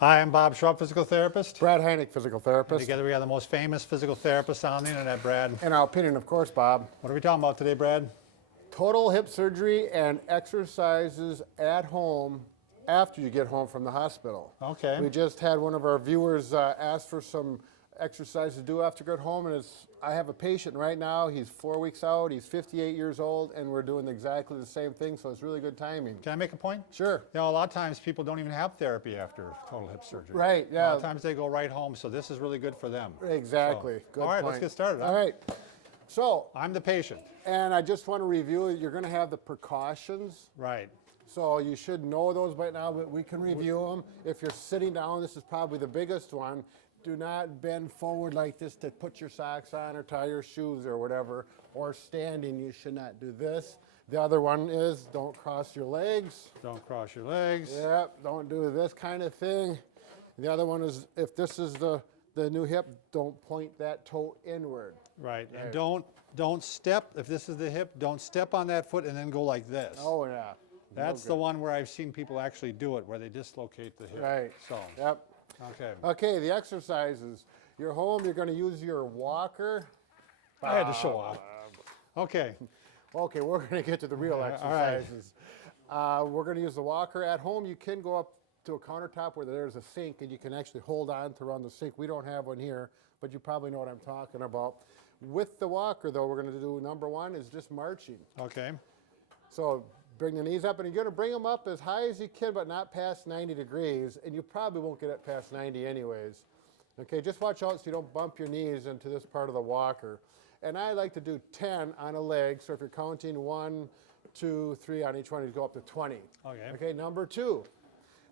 Hi, I'm Bob Schrupp, physical therapist. Brad Heineck, physical And therapist. together we are the most famous physical therapists on the internet, Brad. In our opinion, of course, Bob, What are we talking about today, Brad? total hip surgery and exercises at home after you get home from the hospital. Okay. We just had one of our viewers ask for some exercises to do after you get home, and I have a patient right now. He's 4 weeks out. He's 58 years old, and we're doing exactly the same thing, so it's really good timing. Can I make a point? Sure. You know, a lot of times people don't even have therapy after total hip surgery. Right, A yeah. lot of times they go right home, so this is really good for them. Exactly. So, Good all right, point. let's get started. All right. So, I'm the patient. and I just want to review, you're going to have the precautions. Right. So you should know those by now, but we can review them. If you're sitting down, this is probably the biggest one. Do not bend forward like this to put your socks on or tie your shoes or whatever. Or standing, you should not do this. The other one is don't cross your legs. Don't cross your legs. Yep, don't do this kind of thing. The other one is if this is the new hip, don't point that toe inward. Right. And don't step, if this is the hip, don't step on that foot and then go like this. Oh, yeah. That's the one where I've seen people actually do it, where they dislocate the hip. Right. So, Yep. okay. Okay, the exercises. You're home, you're going to use your walker. I had to show off. Okay. Okay, we're going to get to the real All right. exercises. We're going to use the walker. At home, you can go up to a countertop where there's a sink and you can actually hold on to run the sink. We don't have one here, but you probably know what I'm talking about. With the walker, though, we're going to do number one is just marching. Okay. So bring the knees up, and you're going to bring them up as high as you can, but not past 90 degrees, and you probably won't get it past 90 anyways. Okay, just watch out so you don't bump your knees into this part of the walker. And I like to do 10 on a leg, so if you're counting 1, 2, 3 on each one, you go up to 20. Okay. Okay, number two.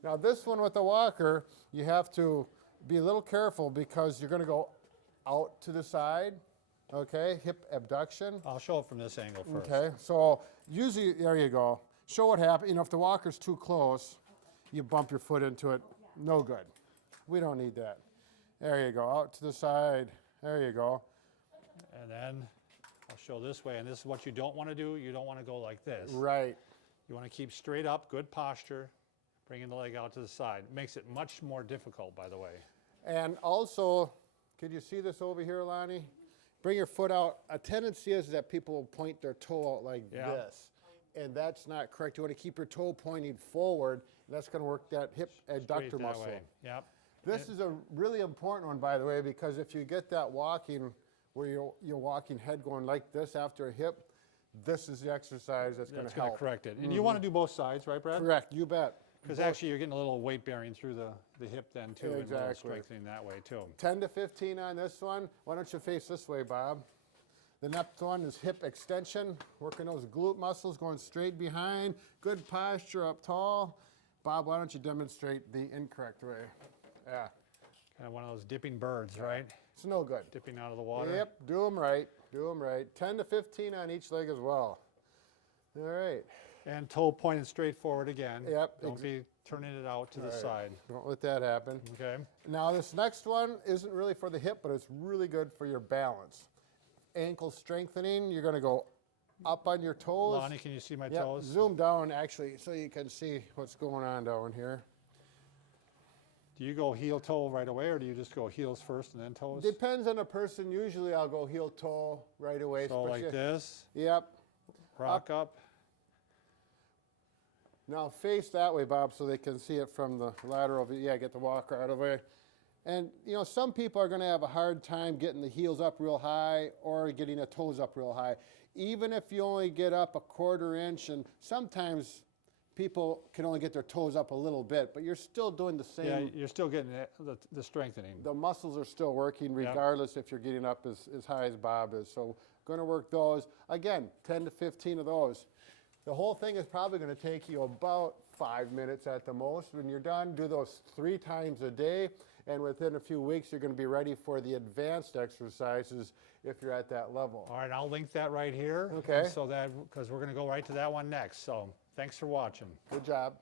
Now this one with the walker, you have to be a little careful because you're going to go out to the side, okay, hip abduction. I'll show it from this angle first. Okay, so usually, there you go. Show what happens. You know, if the walker's too close, you bump your foot into it. No good. We don't need that. There you go, out to the side. There you go. And then I'll show this way, and this is what you don't want to do. You don't want to go like this. Right. You want to keep straight up, good posture, bringing the leg out to the side. It makes it much more difficult, by the way. And also, could you see this over here, Lonnie? Bring your foot out. A tendency is that people will point their toe out like this. And that's not correct. You want to keep your toe pointing forward. That's going to work that hip adductor muscle. Way. Yep. This is a really important one, by the way, because if you get that walking where you're walking head going like this after a hip, this is the exercise that's going to help. That's going to correct it. And you want to do both sides, right, Brad? Correct, you bet. Because actually you're getting a little weight bearing through the hip then too, and a little Exactly. strengthening that way too. 10 to 15 on this one. Why don't you face this way, Bob? The next one is hip extension, working those glute muscles, going straight behind, good posture up tall. Bob, why don't you demonstrate the incorrect way? Yeah. Kind of one of those dipping birds, right? It's no good. Dipping out of the water. Yep, do them right, do them right. 10 to 15 on each leg as well. All right. And toe pointed straight forward again. Yep. Don't be turning it out to the side. Don't let that happen. Okay. Now this next one isn't really for the hip, but it's really good for your balance. Ankle strengthening, you're going to go up on your toes. Lonnie, can you see my Yep, toes? zoom down actually so you can see what's going on down here. Do you go heel toe right away, or do you just go heels first and then toes? Depends on the person. Usually I'll go heel toe right away. So like this, Yep. rock up. Now face that way, Bob, so they can see it from the lateral view. Yeah, get the walker out of the way. And, you know, some people are going to have a hard time getting the heels up real high or getting the toes up real high. Even if you only get up a 1/4 inch, and sometimes people can only get their toes up a little bit, but you're still doing the same. Yeah, you're still getting the strengthening. The muscles are still working regardless if you're getting up as high as Bob is. So going to work those. Again, 10 to 15 of those. The whole thing is probably going to take you about 5 minutes at the most. When you're done, do those 3 times a day. And within a few weeks, you're going to be ready for the advanced exercises if you're at that level. All right, I'll link that right here. Okay. So that, because we're going to go right to that one next. So thanks for watching. Good job.